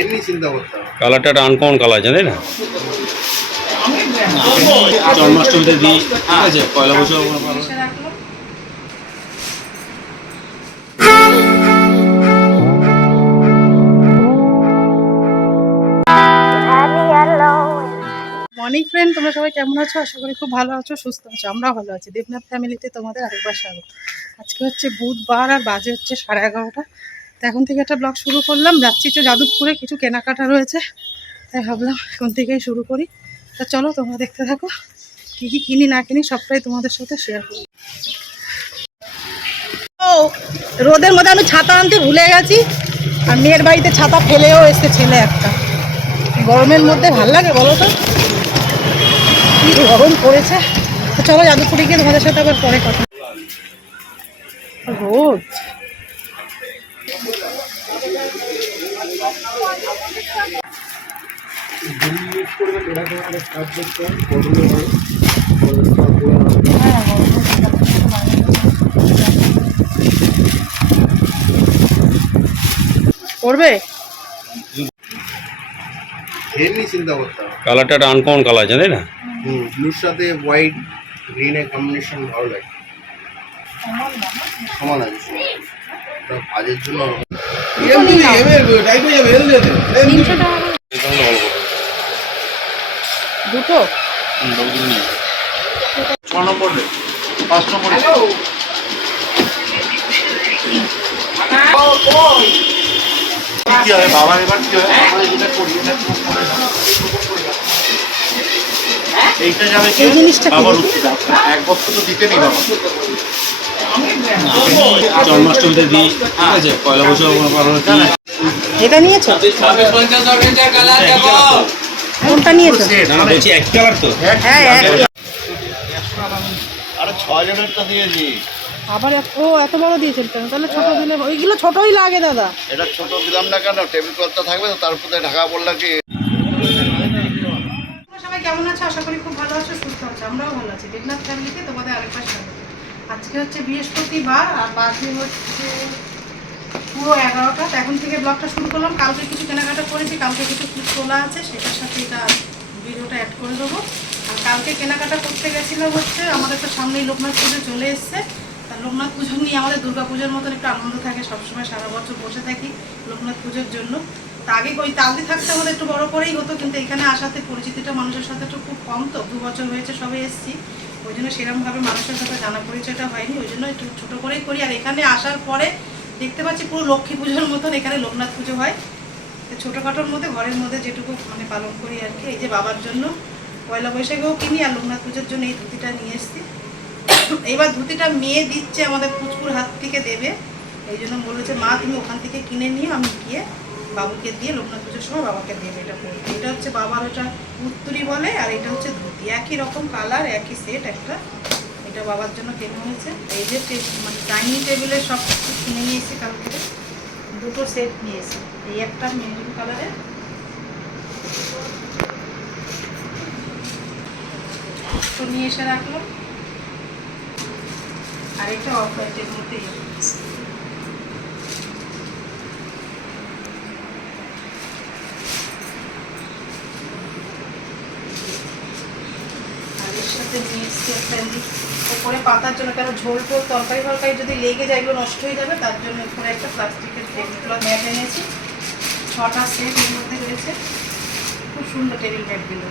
এমনি চিন্তা করতে হবে। কালারটা একটা আনকমন কালার আছে তাই না? জন্মাষ্টমীতে দিই, ঠিক আছে, পয়লা বৈশাখ মর্নিং ফ্রেন্ড, তোমরা সবাই কেমন আছো? আশা করি খুব ভালো আছো, সুস্থ আছো। আমরাও ভালো আছি। দেবনাথ ফ্যামিলিতে তোমাদের আরেকবার স্বাগত। আজকে হচ্ছে বুধবার আর বাজে হচ্ছে 11:30। তো এখন থেকে একটা ব্লগ শুরু করলাম। যাচ্ছি তো যাদবপুরে, কিছু কেনাকাটা রয়েছে, তাই ভাবলাম এখন থেকেই শুরু করি। তা চলো তোমরা দেখতে থাকো, কী কী কিনি না কিনি সবটাই তোমাদের সাথে শেয়ার করি। ও রোদের মধ্যে আমি ছাতা আনতে ভুলে গেছি, আর মেয়ের বাড়িতে ছাতা ফেলেও এসছে ছেলে একটা। গরমের মধ্যে ভাল লাগে বলো তো, কি গরম পড়েছে। তো চলো যাদবপুরে গিয়ে তোমাদের সাথে আবার পরে কথা। রোদ করবে, এমনি চিন্তা করতে হবে। কালারটা একটা আনকমন কালার আছে তাই না? ব্লুর সাথে হোয়াইট গ্রিনের কম্বিনেশন ভালো লাগে। সমান আছে, সমান কাজের জন্য। দুটো 6 নম্বর 5 নম্বর কি হয় বাবা, এবার কি হয় আমরা যেটা করি এটা এইটা যাবে কি বাবার উত্তর এক বছর তো দিতে নেই বাবা। জন্মাষ্টমীতে দিই, ঠিক আছে, পয়লা বৈশাখ এটা নিয়েছো? কোনটা নিয়েছো? বলছি এক কালার তো। হ্যাঁ আরে 6 জনেরটা দিয়েছি। আবার এত বড় দিয়েছেন কেন? তাহলে ছোট দিলে ওইগুলো ছোটই লাগে দাদা। এটা ছোট দিলাম না কেন, টেবিল ক্লথটা থাকবে তো, তার উপরে ঢাকা বললাম কি। সবাই কেমন আছো? আশা করি খুব ভালো আছো, সুস্থ আছো। আমরাও ভালো আছি। দেবনাথ ফ্যামিলিতে তোমাদের আরেকবার স্বাগত। আজকে হচ্ছে বৃহস্পতিবার আর বাজে হচ্ছে পুরো 11টা। এখন থেকে ব্লগটা শুরু করলাম। কালকে কিছু কেনাকাটা করেছি, কালকে কিছু ক্লিপ তোলা আছে, সেটার সাথে এটা ভিডিওটা অ্যাড করে দেবো। আর কালকে কেনাকাটা করতে গেছিলাম হচ্ছে, আমাদের তো সামনেই লোকনাথ পুজো চলে এসছে। তা লোকনাথ পুজো নিয়ে আমাদের দুর্গা পুজোর মতন একটু আনন্দ থাকে সবসময়, সারা বছর বসে থাকি লোকনাথ পুজোর জন্য। তা আগে ওই তালদি থাকতে আমাদের একটু বড় করেই হতো, কিন্তু এখানে আসাতে পরিচিতিটা মানুষের সাথে একটু খুব কম, তো 2 বছর হয়েছে সবে এসেছি, ওই জন্য সেরকমভাবে মানুষের সাথে জানা পরিচয়টা হয়নি, ওই জন্য একটু ছোটো করেই করি। আর এখানে আসার পরে দেখতে পাচ্ছি পুরো লক্ষ্মী পুজোর মতন এখানে লোকনাথ পুজো হয়। তো ছোটোখাটোর মধ্যে ঘরের মধ্যে যেটুকু মানে পালন করি আর কি। এই যে বাবার জন্য পয়লা বৈশাখেও কিনি, আর লোকনাথ পুজোর জন্য এই ধুতিটা নিয়ে এসেছি। এইবার ধুতিটা মেয়ে দিচ্ছে, আমাদের পুচকুর হাত থেকে দেবে, এই জন্য বলেছে মা তুমি ওখান থেকে কিনে নিয়ে আমি গিয়ে বাবুকে দিয়ে লোকনাথ পুজোর সময় বাবাকে দেবে। এটা পড়বে, এটা হচ্ছে বাবার, ওটা উত্তরি বলে, আর এটা হচ্ছে ধুতি, একই রকম কালার, একই সেট একটা। এটা বাবার জন্য কেনা হয়েছে। এই যে মানে ডাইনিং টেবিলের সব কিছু কিনে নিয়েছি কাল থেকে, দুটো সেট নিয়েছি। এই একটা মেরুন কালারের, তো নিয়ে এসে রাখলাম। আর এটা অফ হোয়াইটের মধ্যেই, সাথে নিয়ে এসছি একটা উপরে পাতার জন্য, কেন ঝোল টোল তরকারি ফরকারি যদি লেগে যায় এগুলো নষ্ট হয়ে যাবে, তার জন্য উপরে একটা প্লাস্টিকের টেবিল ক্লথ ম্যাট এনেছি। 6টা সেট এর মধ্যে রয়েছে, খুব সুন্দর টেবিল ম্যাটগুলো।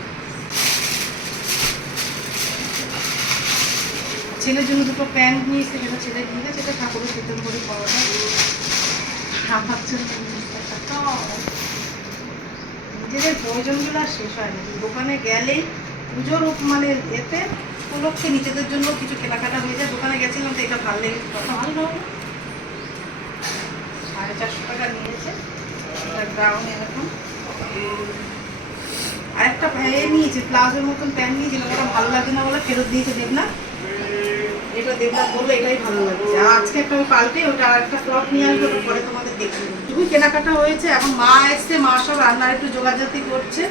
ছেলের জন্য দুটো প্যান্ট নিয়েছি, যেটা ছেলে নিয়ে সেটা ঠাকুরের বেতন করে পাওয়া যায়। আমার জন্য নিজেদের প্রয়োজনগুলো আর শেষ হয় না, দোকানে গেলেই পুজোর মানে এতে উপলক্ষে নিজেদের জন্য কিছু কেনাকাটা হয়ে যায়। দোকানে গেছিলাম তো এটা ভালো লেগেছে, কথা ভালো না, 450 টাকা নিয়েছে এটা গ্রাউন্ড এরকম। আরেকটা নিয়েছে প্লাজোর মতন প্যান্ট নিয়েছিল, ওটা ভালো লাগে না বলে ফেরত দিয়েছে দেবনাথ। এটা দেবনাথ বললো এটাই ভালো লাগছে। আর আজকে একটা ওই পাল্টে ওটা আরেকটা ফ্রক নিয়ে আসবো, পরে তোমাদের দেখবো। খুবই কেনাকাটা হয়েছে। এখন মা এসছে, মা সব রান্নার একটু যোগাযোগ করছে।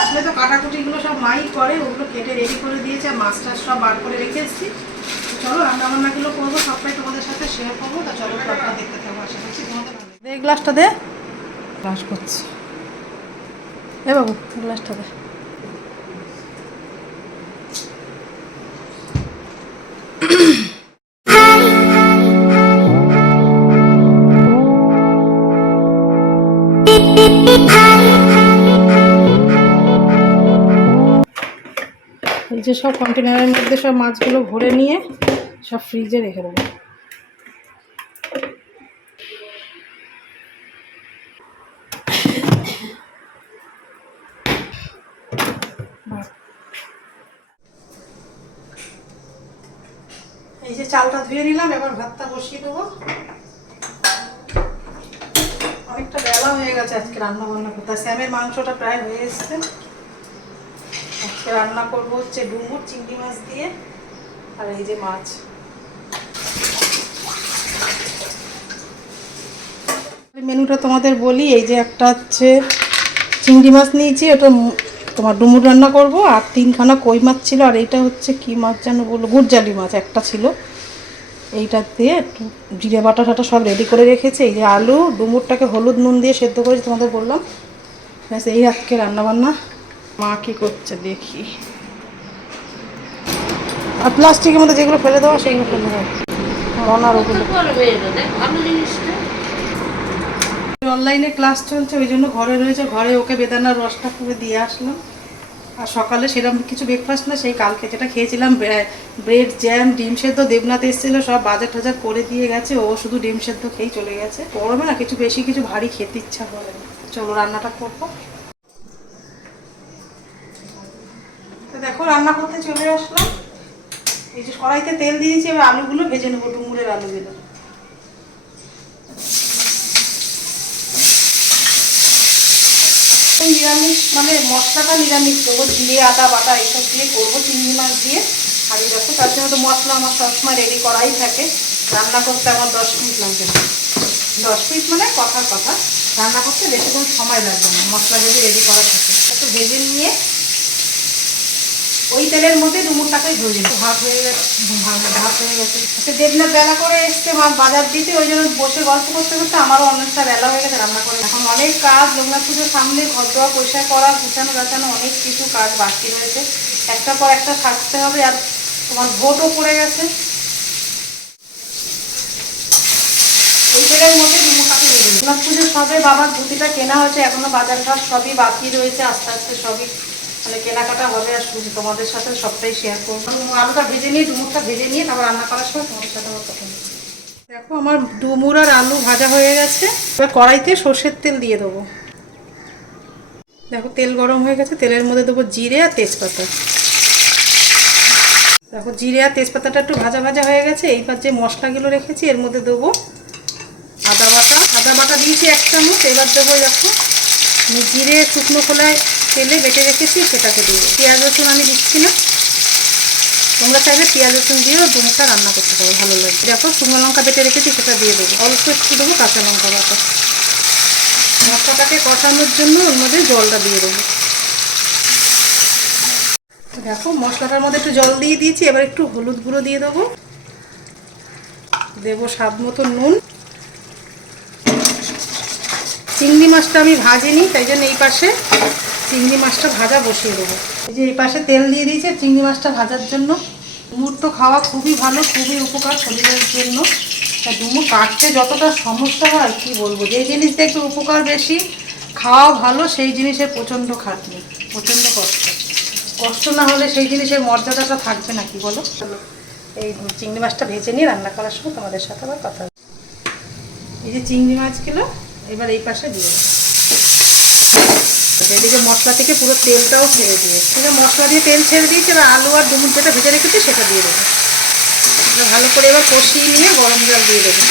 আসলে তো কাটাকুটিগুলো সব মাই করে, ওগুলো কেটে রেডি করে দিয়েছে, আর মাছ টাছ সব বার করে রেখে এসেছি। চলো রান্নাবান্নাগুলো করবো, সবটাই তোমাদের সাথে শেয়ার করবো। তা চলো ব্লগটা দেখতে থাকবো, আশা করছি তোমাদের ভালো। দে গ্লাসটা দে, গ্লাস করছি। এ বাবু গ্লাসটা দে। এই যে সব কন্টেনারের মধ্যে সব মাছগুলো ভরে নিয়ে সব ফ্রিজে রেখে দেবো। এই যে চালটা ধুয়ে নিলাম, এবার ভাতটা বসিয়ে দেবো। অনেকটা বেলা হয়ে গেছে আজকে রান্না বান্না করতে। স্যামের মাংসটা প্রায় হয়ে এসছে। আজকে রান্না করবো হচ্ছে ডুমুর চিংড়ি মাছ দিয়ে, আর এই যে মাছ। মেনুটা তোমাদের বলি, এই যে একটা হচ্ছে চিংড়ি মাছ নিয়েছি, ওটা তোমার ডুমুর রান্না করব, আর 3খানা কই মাছ ছিল, আর এইটা হচ্ছে কি মাছ যেন বললো, গুড়জালি মাছ একটা ছিল। এইটা দিয়ে একটু জিরে বাটা টাটা সব রেডি করে রেখেছি। এই যে আলু ডুমুরটাকে হলুদ নুন দিয়ে সেদ্ধ করেছি তোমাদের বললাম। ব্যাস এই আজকে রান্নাবান্না। মা কী করছে দেখি। আর প্লাস্টিকের মধ্যে যেগুলো ফেলে দেওয়া সেইগুলো ফেলে দেওয়া। মনার ওগুলো অনলাইনে ক্লাস চলছে, ওই জন্য ঘরে রয়েছে। ঘরে ওকে বেদানার রসটা করে দিয়ে আসলাম। আর সকালে সেরকম কিছু ব্রেকফাস্ট না, সেই কালকে যেটা খেয়েছিলাম ব্রেড জ্যাম ডিম সেদ্ধ। দেবনাথ এসেছিলো, সব বাজার টাজার করে দিয়ে গেছে। ও শুধু ডিম সেদ্ধ খেয়েই চলে গেছে। গরমে না কিছু বেশি কিছু ভারী খেতে ইচ্ছা করে না। চলো রান্নাটা করবো। তো দেখো রান্না করতে চলে আসলাম। এই যে কড়াইতে তেল দিয়েছি, এবার আলুগুলো ভেজে নেবো, ডুমুরের আলুগুলো। নিরামিষ মানে মশলাটা নিরামিষ দেবো, জিরে আদা বাটা এইসব দিয়ে করবো চিংড়ি মাছ দিয়ে। আর এই দেখো তার জন্য তো মশলা আমার সবসময় রেডি করাই থাকে। রান্না করতে আমার 10 মিনিট লাগবে না। 10 মিনিট মানে কথার কথা, রান্না করতে বেশি কোনো সময় লাগবে না, মশলা যদি রেডি করা থাকে। একটু ভেজে নিয়ে ওই তেলের মধ্যে ডুমুরটাকে ভেজে নেবো। ভাত হয়ে গেছে, ভাত হয়ে গেছে। দেবনাথ বেলা করে এসছে মা বাজার দিতে, ওই জন্য বসে গল্প করতে করতে আমারও অনেকটা বেলা হয়ে গেছে রান্না করে। এখন অনেক কাজ, লোকনাথ পুজোর সামনে ঘর দোয়া পরিষ্কার করা, গুছানো গাছানো অনেক কিছু কাজ বাকি রয়েছে। একটা পর একটা থাকতে হবে। আর তোমার ভোটও পড়ে গেছে। ওই তেলের মধ্যে ডুমুরটাকে ভেজে নেবো। লোকনাথ পুজোর সবে বাবার ধুতিটা কেনা হয়েছে, এখনো বাজার ঘাট সবই বাকি রয়েছে। আস্তে আস্তে সবই মানে কেনাকাটা হবে। আর শুধু তোমাদের সাথে সবটাই শেয়ার করবো। আলুটা ভেজে নিয়ে ডুমুরটা ভেজে নিয়ে তারপর রান্না করার সময় তোমাদের সাথে আমার কথা বলছি। দেখো আমার ডুমুর আর আলু ভাজা হয়ে গেছে। এবার কড়াইতে সর্ষের তেল দিয়ে দেবো। দেখো তেল গরম হয়ে গেছে, তেলের মধ্যে দেবো জিরে আর তেজপাতা। দেখো জিরে আর তেজপাতাটা একটু ভাজা ভাজা হয়ে গেছে। এইবার যে মশলাগুলো রেখেছি এর মধ্যে দেবো আদা বাটা। আদা বাটা দিয়েছি 1 চামচ। এবার দেবো দেখো জিরে শুকনো খোলায় তেলে বেটে রেখেছি, সেটাকে দেবো। পেঁয়াজ রসুন আমি দিচ্ছি না, তোমরা চাইলে পেঁয়াজ রসুন দিয়েও ডুমুরটা রান্না করতে পারো, ভালো লাগবে। দেখো শুকনো লঙ্কা বেটে রেখেছি, সেটা দিয়ে দেবো। অল্প একটু দেবো কাঁচা লঙ্কা বাটা। মশলাটাকে কষানোর জন্য ওর মধ্যে জলটা দিয়ে দেবো। দেখো মশলাটার মধ্যে একটু জল দিয়ে দিয়েছি। এবার একটু হলুদ গুঁড়ো দিয়ে দেবো, দেবো স্বাদ মতো নুন। চিংড়ি মাছটা আমি ভাজিনি, তাই জন্য এই পাশে চিংড়ি মাছটা ভাজা বসিয়ে দেবো। এই যে এই পাশে তেল দিয়ে দিয়েছে চিংড়ি মাছটা ভাজার জন্য। ডুমুর তো খাওয়া খুবই ভালো, খুবই উপকার শরীরের জন্য। তা ডুমুর কাটতে যতটা সমস্যা হয় কি বলবো। যেই জিনিস দেখবে উপকার বেশি, খাওয়া ভালো, সেই জিনিসের প্রচণ্ড খাটনি, প্রচণ্ড কষ্ট। কষ্ট না হলে সেই জিনিসের মর্যাদাটা থাকবে না, কি বলো। এই চিংড়ি মাছটা ভেজে নিয়ে রান্না করার সময় তোমাদের সাথে আবার কথা। এই যে চিংড়ি মাছগুলো এবার এই পাশে দিয়ে দেবো। এদিকে মশলা থেকে পুরো তেলটাও ছেড়ে দিয়ে, মশলা দিয়ে তেল ছেড়ে দিয়েছি। এবার আলু আর ডুমুর যেটা ভেজে রেখেছি সেটা দিয়ে দেবো। ভালো করে এবার কষিয়ে নিয়ে গরম জল দিয়ে দেবো।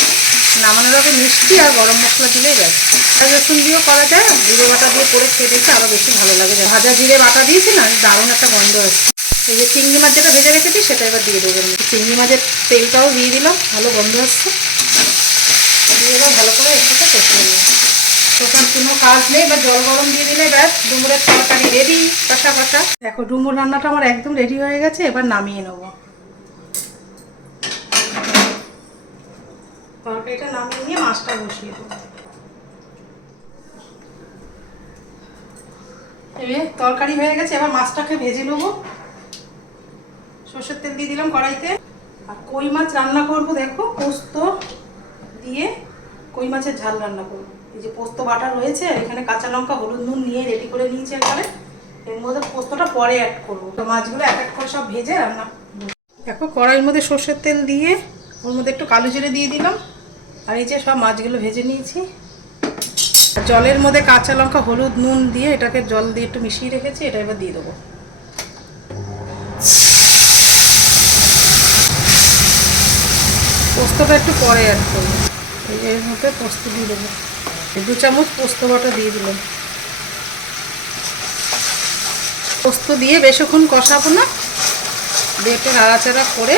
নামানোর আগে মিষ্টি আর গরম মশলা দিলেই ব্যাস। পেঁয়াজ রসুন দিয়েও করা যায়, জিরে বাটা দিয়ে করে খেয়ে দেখতে আরও বেশি ভালো লাগে। ভাজা জিরে বাটা দিয়েছি না, দারুণ একটা গন্ধ আসছে। এই যে চিংড়ি মাছ যেটা ভেজে রেখেছি সেটা এবার দিয়ে দেবো। চিংড়ি মাছের তেলটাও দিয়ে দিলাম, ভালো গন্ধ আসছে। দিয়ে এবার ভালো করে এর সাথে কষিয়ে নিই। তখন কোনো কাজ নেই, বা জল গরম দিয়ে দিলে ব্যাস ডুমুরের তরকারি রেডি, কষা কষা। দেখো ডুমুর রান্নাটা আমার একদম রেডি হয়ে গেছে। এবার নামিয়ে নেব। তরকারিটা নামিয়ে নিয়ে মাছটা বসিয়ে দেবো। এবার তরকারি হয়ে গেছে, এবার মাছটাকে ভেজে নেবো। সর্ষের তেল দিয়ে দিলাম কড়াইতে। আর কই মাছ রান্না করব, দেখো পোস্ত দিয়ে কই মাছের ঝাল রান্না করবো। এই যে পোস্ত বাটা রয়েছে, আর এখানে কাঁচা লঙ্কা হলুদ নুন নিয়ে রেডি করে নিয়েছি একবারে। এর মধ্যে পোস্তটা পরে অ্যাড করবো। তো মাছগুলো এক এক করে সব ভেজে রান্না। দেখো কড়াইয়ের মধ্যে সর্ষের তেল দিয়ে ওর মধ্যে একটু কালো জিরে দিয়ে দিলাম। আর এই যে সব মাছগুলো ভেজে নিয়েছি। জলের মধ্যে কাঁচা লঙ্কা হলুদ নুন দিয়ে এটাকে জল দিয়ে একটু মিশিয়ে রেখেছি, এটা এবার দিয়ে দেবো। পোস্তটা একটু পরে অ্যাড করবো। এই যে এর মধ্যে পোস্ত দিয়ে দেবো, 2 চামচ পোস্ত বাটা দিয়ে দিলাম। পোস্ত দিয়ে বেশিক্ষণ কষাবো না, দিয়ে একটু নাড়াচাড়া করে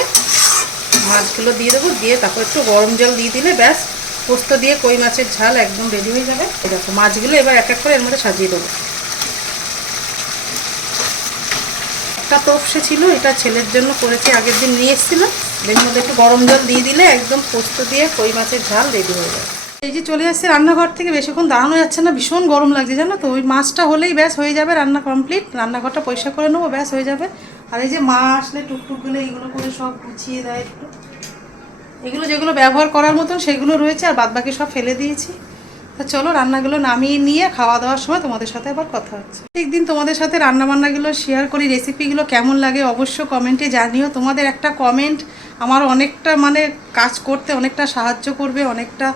মাছগুলো দিয়ে দেবো। দিয়ে তারপর একটু গরম জল দিয়ে দিলে ব্যাস পোস্ত দিয়ে কই মাছের ঝাল একদম রেডি হয়ে যাবে। এই দেখো মাছগুলো এবার এক এক করে এর মধ্যে সাজিয়ে দেবো। একটা তোপসে ছিল, এটা ছেলের জন্য করেছি, আগের দিন নিয়ে এসেছিলাম। এর মধ্যে একটু গরম জল দিয়ে দিলে একদম পোস্ত দিয়ে কই মাছের ঝাল রেডি হয়ে যাবে। এই যে চলে আসছে রান্নাঘর থেকে, বেশিক্ষণ দাঁড়ানো যাচ্ছে না, ভীষণ গরম লাগছে জানো তো। ওই মাছটা হলেই ব্যাস হয়ে যাবে, রান্না কমপ্লিট। রান্নাঘরটা পরিষ্কার করে নেবো, ব্যাস হয়ে যাবে। আর এই যে মা আসলে টুকটুকগুলো এইগুলো করে সব গুছিয়ে দেয় একটু। এগুলো যেগুলো ব্যবহার করার মতন সেগুলো রয়েছে, আর বাদবাকি সব ফেলে দিয়েছি। তো চলো রান্নাগুলো নামিয়ে নিয়ে খাওয়া দাওয়ার সময় তোমাদের সাথে আবার কথা হচ্ছে। একদিন তোমাদের সাথে রান্নাবান্নাগুলো শেয়ার করি, রেসিপিগুলো কেমন লাগে অবশ্য কমেন্টে জানিও। তোমাদের একটা কমেন্ট আমার অনেকটা মানে কাজ করতে অনেকটা সাহায্য করবে, অনেকটা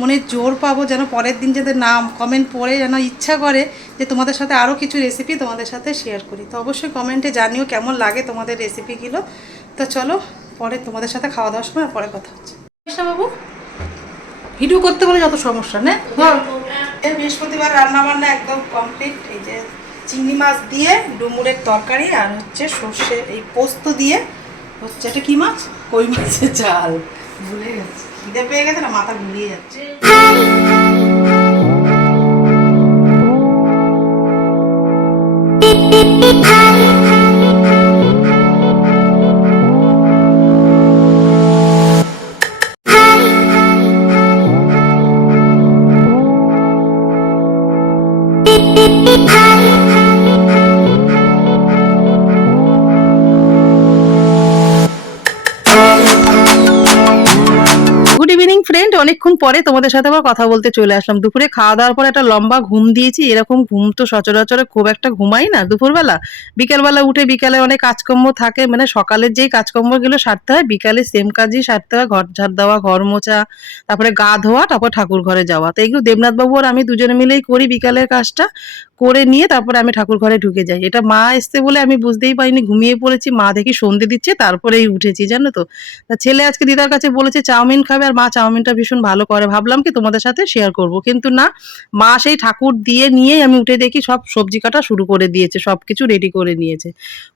মনে জোর পাবো, যেন পরের দিন যাতে নাম কমেন্ট পড়ে যেন ইচ্ছা করে যে তোমাদের সাথে আরও কিছু রেসিপি তোমাদের সাথে শেয়ার করি। তো অবশ্যই কমেন্টে জানিও কেমন লাগে তোমাদের রেসিপিগুলো। তো চলো পরে তোমাদের সাথে খাওয়া দাওয়ার সময় পরে কথা হচ্ছে। বাবু ভিডিও করতে বলে যত সমস্যা না। বৃহস্পতিবার রান্না বান্না একদম কমপ্লিট। এই যে চিংড়ি মাছ দিয়ে ডুমুরের তরকারি, আর হচ্ছে সর্ষে এই পোস্ত দিয়ে হচ্ছে এটা কি মাছ, কই মাছের ঝাল। ভুলে গেছে, খিদে পেয়ে গেছে না, মাথা ঘুরিয়ে যাচ্ছে। গুড ইভিনিং ফ্রেন্ড, অনেকক্ষণ পরে তোমাদের সাথে আবার কথা বলতে চলে আসলাম। দুপুরে খাওয়া দাওয়ার পর একটা লম্বা ঘুম দিয়েছি। এরকম ঘুম তো সচরাচর খুব একটা ঘুমাই না দুপুরবেলা। বিকালবেলা উঠে বিকালে অনেক কাজকর্ম থাকে, মানে সকালের যেই কাজকর্মগুলো সারতে হয় বিকালে সেম কাজই সারতে হয়। ঘর ঝাড় দেওয়া, ঘর মোছা, তারপরে গা ধোয়া, তারপর ঠাকুর ঘরে যাওয়া। তো এগুলো দেবনাথ বাবু আর আমি দুজনে মিলেই করি। বিকালের কাজটা করে নিয়ে তারপরে আমি ঠাকুর ঘরে ঢুকে যাই। এটা মা এসছে বলে আমি বুঝতেই পারিনি, ঘুমিয়ে পড়েছি। মা দেখি সন্ধে দিচ্ছে, তারপরেই উঠেছি জানো তো। তা ছেলে আজকে দিদার কাছে বলেছে চাউমিন খাবে, আর মা চাউমিনটা ভীষণ ভালো করে। ভাবলাম কি তোমাদের সাথে শেয়ার করব, কিন্তু না, মা সেই ঠাকুর দিয়ে নিয়েই আমি উঠে দেখি সব সবজি কাটা শুরু করে দিয়েছে, সবকিছু রেডি করে নিয়েছে।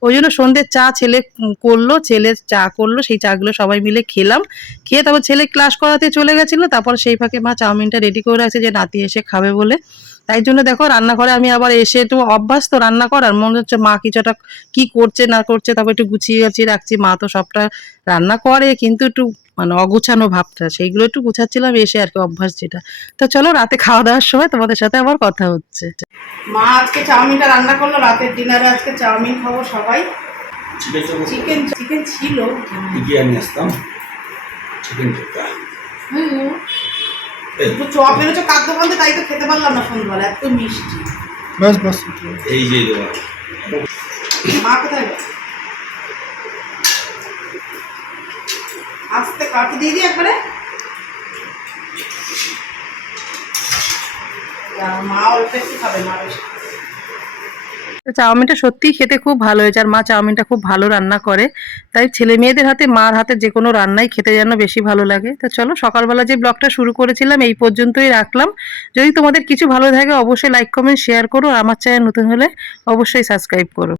ওই জন্য সন্ধ্যের চা ছেলে করলো, ছেলে চা করলো, সেই চাগুলো সবাই মিলে খেলাম। খেয়ে তারপর ছেলে ক্লাস করাতে চলে গেছিলো। তারপর সেই ফাঁকে মা চাউমিনটা রেডি করে রাখছে যে নাতি এসে খাবে বলে। তাই জন্য দেখো রান্নাঘরে আমি আবার এসে একটু অভ্যাস তো রান্না করার, মনে হচ্ছে মা কিছুটা কি করছে না করছে, তারপর একটু গুছিয়ে গাছিয়ে রাখছি। মা তো সবটা রান্না করে, কিন্তু একটু মানে অগুছানো ভাবটা, সেইগুলো একটু গুছাচ্ছিলাম এসে আর কি, অভ্যাস যেটা। তো চলো রাতে খাওয়া দাওয়ার সময় তোমাদের সাথে আবার কথা হচ্ছে। মা আজকে চাউমিনটা রান্না করলো, রাতের ডিনারে আজকে চাউমিন খাবো সবাই। চিকেন ছিল, বিরিয়ানি আসতাম, চিকেন টিক্কা। একটু চপ এনেছো কার দোকানে, তাই তো খেতে পারলাম না সন্ধ্যাবেলা, এত মিষ্টি। বাস বাস এই যে মা কোথায় গেল? আস্তে কাটু দিয়ে দিই একবারে। মা অল্প একটু খাবে, মা বেশি। চাউমিনটা সত্যিই খেতে খুব ভালো হয়েছে, আর মা চাউমিনটা খুব ভালো রান্না করে। তাই ছেলে মেয়েদের হাতে মার হাতে যে কোনো রান্নাই খেতে যেন বেশি ভালো লাগে। তো চলো সকালবেলা যে ব্লগটা শুরু করেছিলাম এই পর্যন্তই রাখলাম। যদি তোমাদের কিছু ভালো থাকে অবশ্যই লাইক কমেন্ট শেয়ার করো, আর আমার চ্যানেল নতুন হলে অবশ্যই সাবস্ক্রাইব করো।